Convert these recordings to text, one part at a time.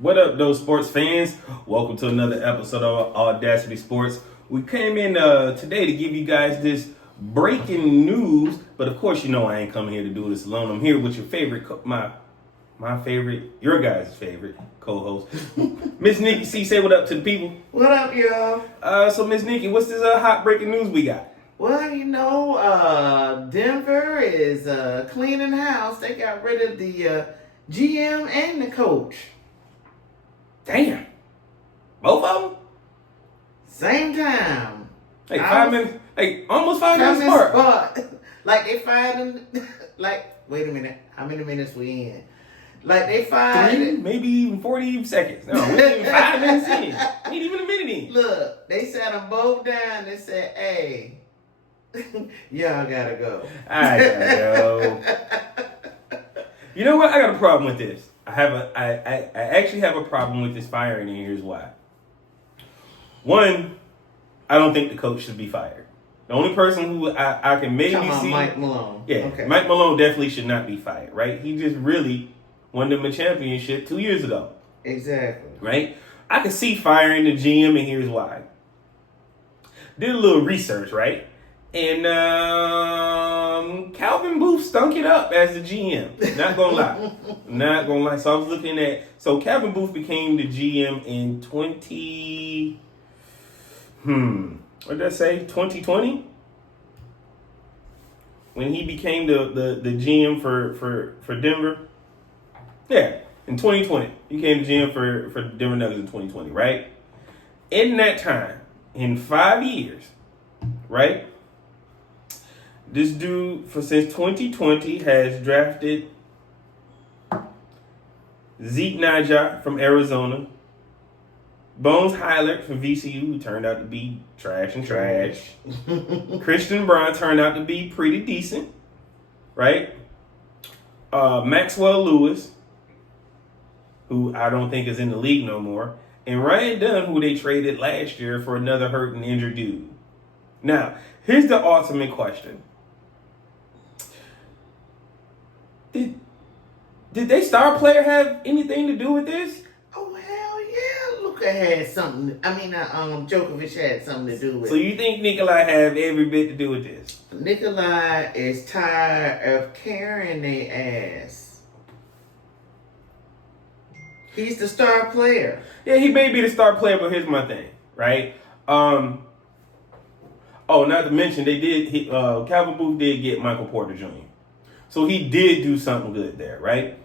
What up, those sports fans? Welcome to another episode of AwwDacity Sports. We came in today to give you guys this breaking news, but of course, you know I ain't coming here to do this alone. I'm here with your favorite, my favorite, your guys' favorite co-host, Miss NikkiC. Say what up to the people. What up, y'all? So Miss Nikki, what's this hot breaking news we got? Well, Denver is cleaning house. They got rid of the GM and the coach. Damn. Both of them? Same time. Like 5 minutes, like almost 5 minutes apart. Like they fired him, wait a minute, how many minutes we in? Like they fired 3, maybe even 40 seconds. No, we ain't even 5 minutes in. We ain't even a minute in. Look, they sat them both down and said, hey, y'all gotta go. I gotta go. You know what? I got a problem with this. I actually have a problem with this firing, and here's why. One, I don't think the coach should be fired. The only person who I can maybe see, Mike Malone. Yeah, okay. Mike Malone definitely should not be fired, right? He just really won them a championship 2 years ago. Exactly. Right? I could see firing the GM, and here's why. Did a little research, right? And Calvin Booth stunk it up as the GM. Not gonna lie. Not gonna lie. So I was looking at, so Calvin Booth became the GM in 2020? When he became the GM for Denver. Yeah, in 2020. He became the GM for Denver Nuggets in 2020, right? In that time, in 5 years, right? This dude, since 2020, has drafted Zeke Najah from Arizona, Bones Hyland from VCU, who turned out to be trash. Christian Braun turned out to be pretty decent, right? Maxwell Lewis, who I don't think is in the league no more, and Ryan Dunn, who they traded last year for another hurt and injured dude. Now, here's the ultimate question. Did their star player have anything to do with this? Oh, hell yeah. Luka had something. Djokovic had something to do with it. So you think Nikolai have every bit to do with this? Nikolai is tired of carrying their ass. He's the star player. Yeah, he may be the star player, but here's my thing, right? Not to mention, Calvin Booth did get Michael Porter Jr. So he did do something good there, right?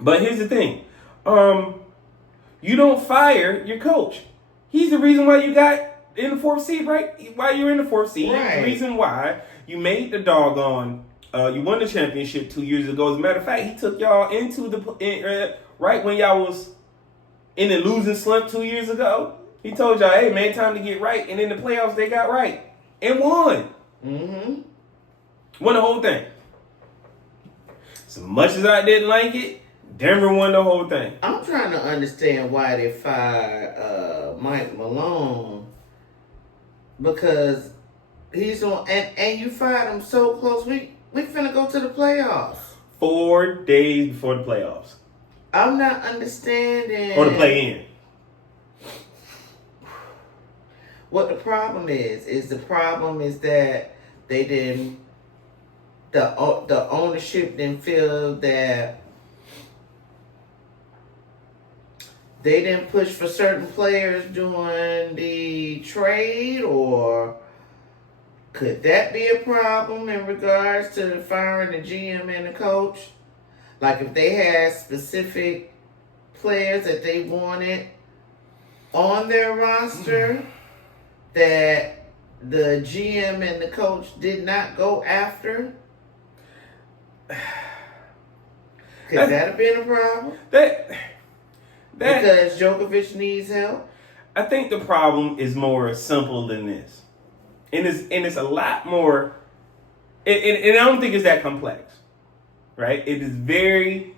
But here's the thing. You don't fire your coach. He's the reason why you got in the 4th seed, right? Why you're in the 4th seed. Right. He's the reason why you made the doggone, you won the championship 2 years ago. As a matter of fact, he took y'all into right when y'all was in the losing slump 2 years ago. He told y'all, hey, man, time to get right. And in the playoffs, they got right. And won. Mm-hmm. Won the whole thing. As much as I didn't like it, Denver won the whole thing. I'm trying to understand why they fired Mike Malone, because he's on, and you fired him so close. We finna go to the playoffs. 4 days before the playoffs. I'm not understanding. Or the play-in. What the problem is that they didn't. The ownership didn't feel that they didn't push for certain players during the trade, or could that be a problem in regards to firing the GM and the coach? Like if they had specific players that they wanted on their roster that the GM and the coach did not go after? Could that have been a problem? Because Djokovic needs help? I think the problem is more simple than this. And it's a lot more, and I don't think it's that complex, right? It is very,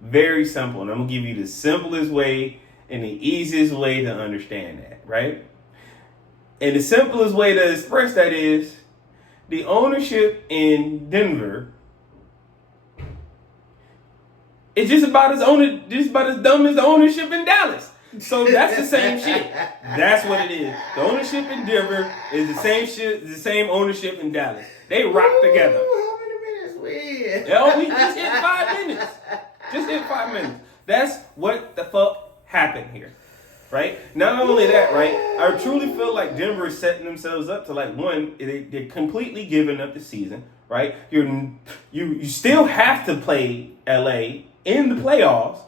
very simple. And I'm going to give you the simplest way and the easiest way to understand that, right? And the simplest way to express that is the ownership in Denver It's just about as dumb as the ownership in Dallas. So that's the same shit. That's what it is. The ownership in Denver is the same shit, the same ownership in Dallas. They rock together. How many minutes we? Oh, we just hit 5 minutes. Just hit 5 minutes. That's what the fuck happened here. Right? Not only that, right? I truly feel like Denver is setting themselves up to like one, they're completely giving up the season, right? You still have to play LA in the playoffs,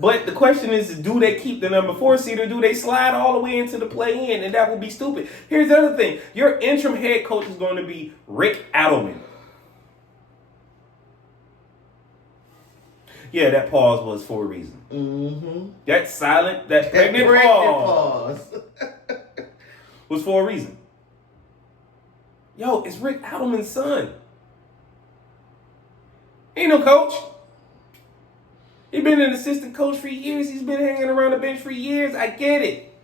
but the question is, do they keep the number 4 seed or do they slide all the way into the play-in? And that would be stupid. Here's the other thing: your interim head coach is going to be Rick Adelman. Yeah, that pause was for a reason. Mm-hmm. That silent, that pregnant pause was for a reason. Yo, it's Rick Adelman's son. Ain't no coach. He's been an assistant coach for years. He's been hanging around the bench for years. I get it.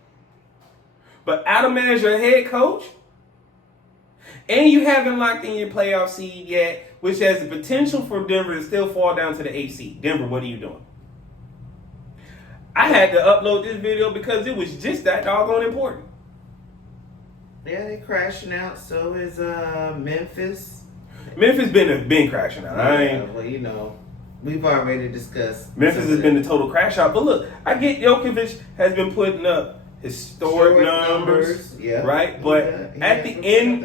But Adelman as your head coach, and you haven't locked in your playoff seed yet, which has the potential for Denver to still fall down to the 8th seed. Denver, what are you doing? I had to upload this video because it was just that doggone important. Yeah, they crashing out. So is Memphis. Memphis been crashing out. Well, you know, we've already discussed. Memphis has been the total crash out. But look, I get Jokovic has been putting up historic numbers, yeah, right? But at the end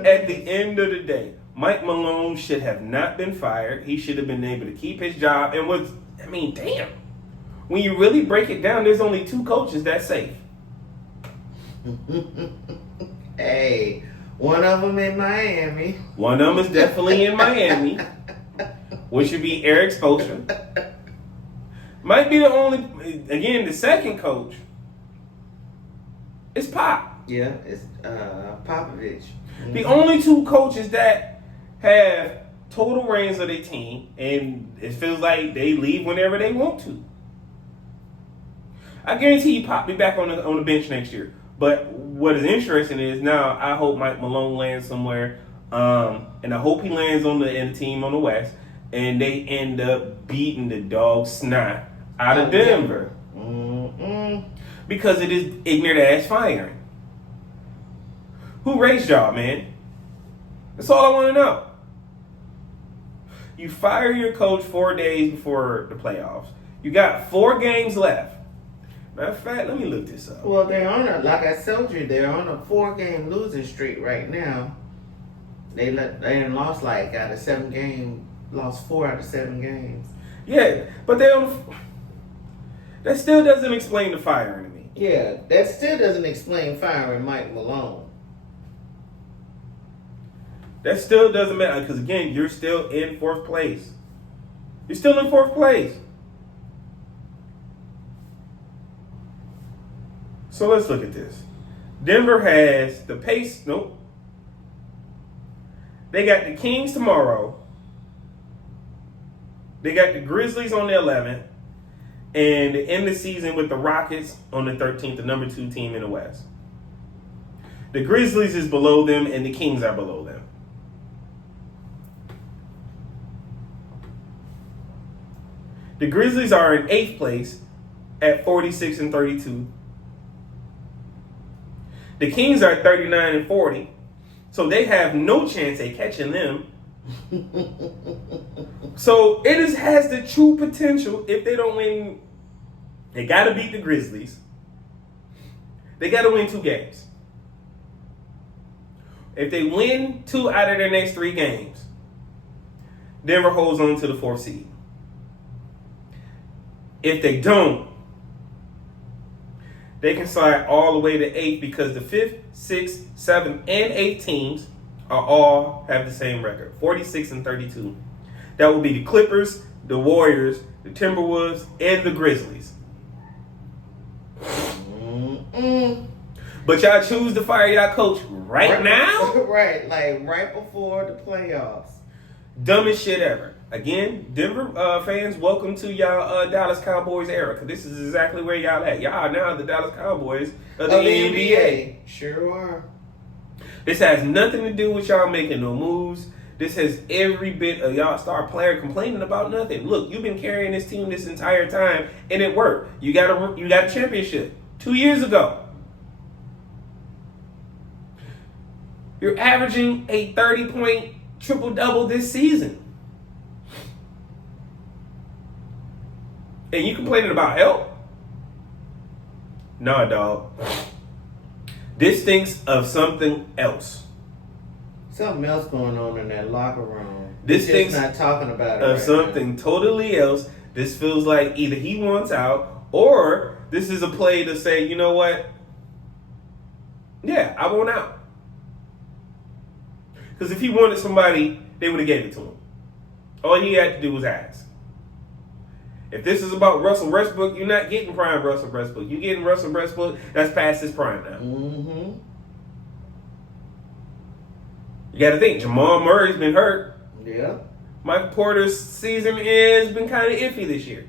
of the day, Mike Malone should have not been fired. He should have been able to keep his job. And damn. When you really break it down, there's only 2 coaches that's safe. Hey, one of them in Miami. One of them is definitely in Miami, which would be Eric Spoelstra. Might be the only, again, the second coach is Pop. Yeah, it's Popovich. Mm-hmm. The only 2 coaches that have total reins of their team, and it feels like they leave whenever they want to. I guarantee you Pop be back on the bench next year. But what is interesting is now I hope Mike Malone lands somewhere, and I hope he lands on the team on the West, and they end up beating the dog snot out of Denver. Mm-mm. Because it is ignorant ass firing. Who raised y'all, man? That's all I want to know. You fire your coach 4 days before the playoffs. You got 4 games left. Matter of fact, let me look this up. Well, they're like I told you, they're on a 4-game losing streak right now. They lost like out of 7 games, lost 4 out of 7 games. Yeah, but that still doesn't explain the firing to me. Yeah, that still doesn't explain firing Mike Malone. That still doesn't matter because again, you're still in 4th place. You're still in 4th place. So let's look at this. Denver has the pace. Nope. They got the Kings tomorrow. They got the Grizzlies on the 11th. And they end the season with the Rockets on the 13th, the number 2 team in the West. The Grizzlies is below them and the Kings are below them. The Grizzlies are in 8th place at 46 and 32. The Kings are 39 and 40, so they have no chance at catching them. So it has the true potential. If they don't win, they got to beat the Grizzlies. They got to win 2 games. If they win 2 out of their next 3 games, Denver holds on to the 4th seed. If they don't, they can slide all the way to 8th because the 5th, 6th, 7th, and 8th teams all have the same record, 46 and 32. That will be the Clippers, the Warriors, the Timberwolves, and the Grizzlies. But y'all choose to fire y'all coach right now? Right, like right before the playoffs. Dumbest shit ever. Again, Denver fans, welcome to y'all Dallas Cowboys era, because this is exactly where y'all at. Y'all are now the Dallas Cowboys of the NBA. Sure are. This has nothing to do with y'all making no moves. This has every bit of y'all star player complaining about nothing. Look, you've been carrying this team this entire time, and it worked. You got a championship 2 years ago. You're averaging a 30-point triple-double this season. And you complaining about help? Nah, dog. This thinks of something else. Something else going on in that locker room. This Just thinks not talking about it of right something totally else. This feels like either he wants out or this is a play to say, you know what? Yeah, I want out. Because if he wanted somebody, they would have gave it to him. All he had to do was ask. If this is about Russell Westbrook, you're not getting prime Russell Westbrook. You're getting Russell Westbrook that's past his prime now. Mm-hmm. You got to think, Jamal Murray's been hurt. Yeah. Michael Porter's season has been kind of iffy this year.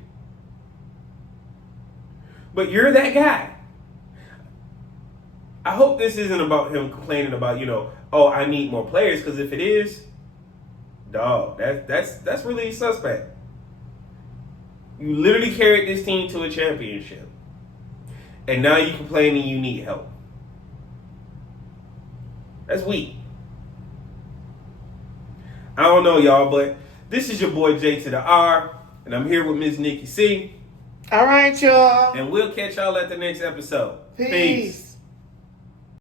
But you're that guy. I hope this isn't about him complaining about, oh, I need more players, because if it is, dog, that's really suspect. You literally carried this team to a championship. And now you're complaining you need help. That's weak. I don't know, y'all, but this is your boy J2DaR, and I'm here with Miss NikkiC. All right, y'all. And we'll catch y'all at the next episode. Peace.